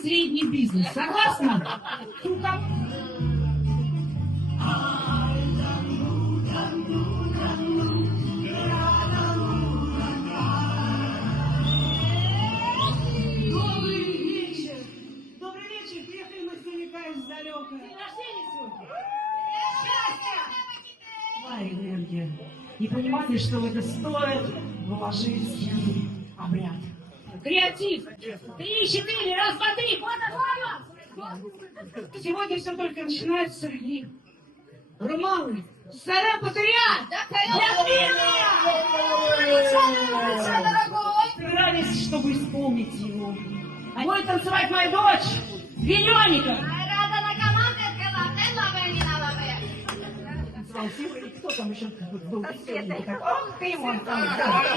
средний бизнес. Согласна? Сука. Добрый вечер. Добрый вечер. Приехали мы с Наверняка издалека. День рождения сегодня? Твоя энергия. Не понимаете, что это стоит вложить в обряд. Креатив. 3, 4, раз, два, три. Вот. Сегодня все только начинается. И Романы, царя патриарх! Собирались, чтобы исполнить его. А будет танцевать моя дочь, Вероника. Танцевал Сима, и кто там еще был? Ох ты, вон там. Давай,